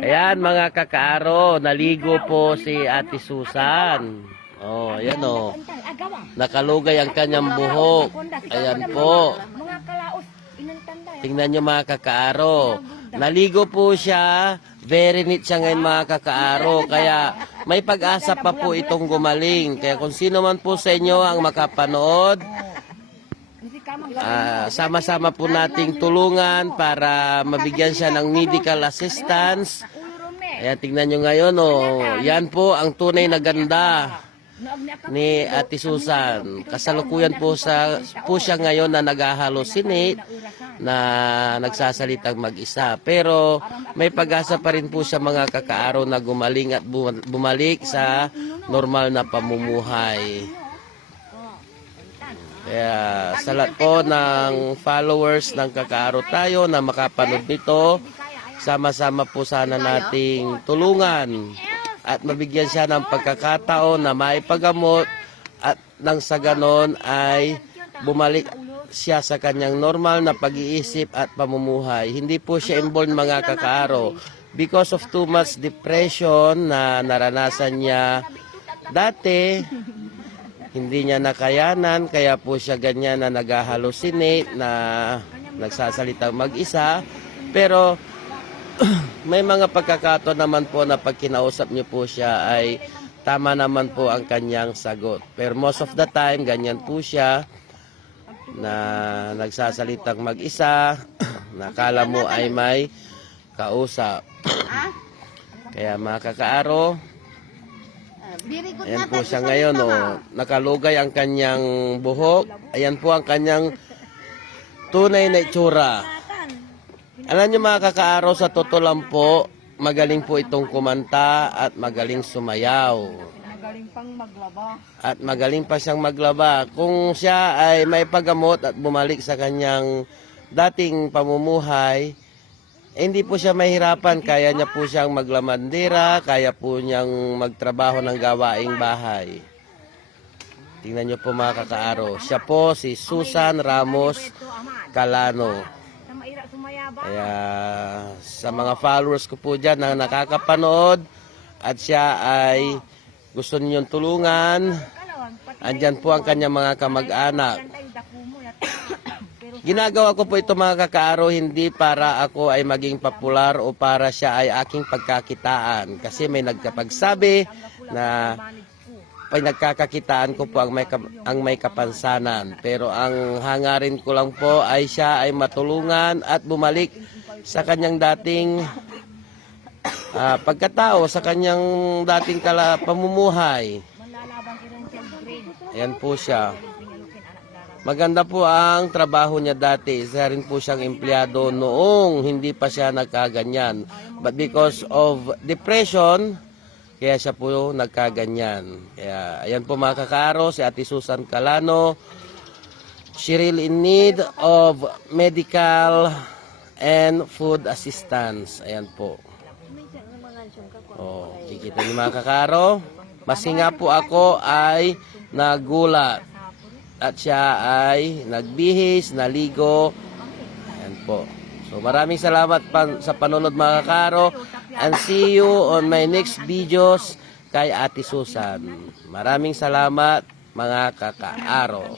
Ayan mga kakaaro, naligo po si Ate Susan. Oh, ayan oh. Nakalugay ang kanyang buhok. Ayan po. Tingnan nyo mga kakaaro. Naligo po siya. Very neat siya ngayon mga kakaaro. Kaya may pag-asa pa po itong gumaling. Kaya kung sino man po sa inyo ang makapanood, sama-sama po nating tulungan para mabigyan siya ng medical assistance. Ayan, tingnan nyo ngayon, oh. Yan po ang tunay na ganda ni Ate Susan. Kasalukuyan po siya ngayon na nag-hallucinate, na nagsasalitang mag-isa. Pero may pag-asa pa rin po siya mga kakaaro na gumaling at bumalik sa normal na pamumuhay. Kaya sa lahat po ng followers ng Kakaaro Tayo na makapanood nito, sama-sama po sana nating tulungan at mabigyan siya ng pagkakataon na maipagamot at nang sa ganon ay bumalik siya sa kanyang normal na pag-iisip at pamumuhay. Hindi po siya inborn mga kakaaro because of too much depression na naranasan niya dati. Hindi niya nakayanan, kaya po siya ganyan na nag-hallucinate, na nagsasalita mag-isa. Pero may mga pagkakataon naman po na pag kinausap niyo po siya ay tama naman po ang kanyang sagot. Pero most of the time, ganyan po siya na nagsasalitang mag-isa, nakala mo ay may kausap. Kaya mga kakaaro, ayan po siya ngayon, oh. Nakalugay ang kanyang buhok. Ayan po ang kanyang tunay na itsura. Alam niyo mga kakaaro, sa totoo lang po, magaling po itong kumanta at magaling sumayaw. Magaling pang maglaba. At magaling pa siyang maglaba. Kung siya ay may paggamot at bumalik sa kanyang dating pamumuhay, hindi po siya mahirapan. Kaya niya po siyang maglamandera, kaya po niyang magtrabaho ng gawaing bahay. Tingnan niyo po mga kakaaro. Siya po si Susan Ramos Calano. Kaya sa mga followers ko po dyan na nakakapanood at siya ay gusto ninyong tulungan, andyan po ang kanyang mga kamag-anak. Ginagawa ko po ito mga kakaaro hindi para ako ay maging popular o para siya ay aking pagkakitaan. Kasi may nagkapagsabi na pinagkakakitaan ko po ang may kapansanan. Pero ang hangarin ko lang po ay siya ay matulungan at bumalik sa kanyang dating pagkatao, sa kanyang dating pamumuhay. Ayan po siya. Maganda po ang trabaho niya dati. Isa rin po siyang empleyado noong hindi pa siya nagkaganyan. But because of depression, kaya siya po nagkaganyan. Kaya ayan po mga kakaaro, si Ate Susan Calano. She really in need of medical and food assistance. Ayan po. Oh, kikita niyo mga kakaaro. Masinga po ako ay nagulat. At siya ay nagbihis, naligo. Ayan po. So maraming salamat sa panonood mga kakaaro. And see you on my next videos kay Ate Susan. Maraming salamat mga kakaaro.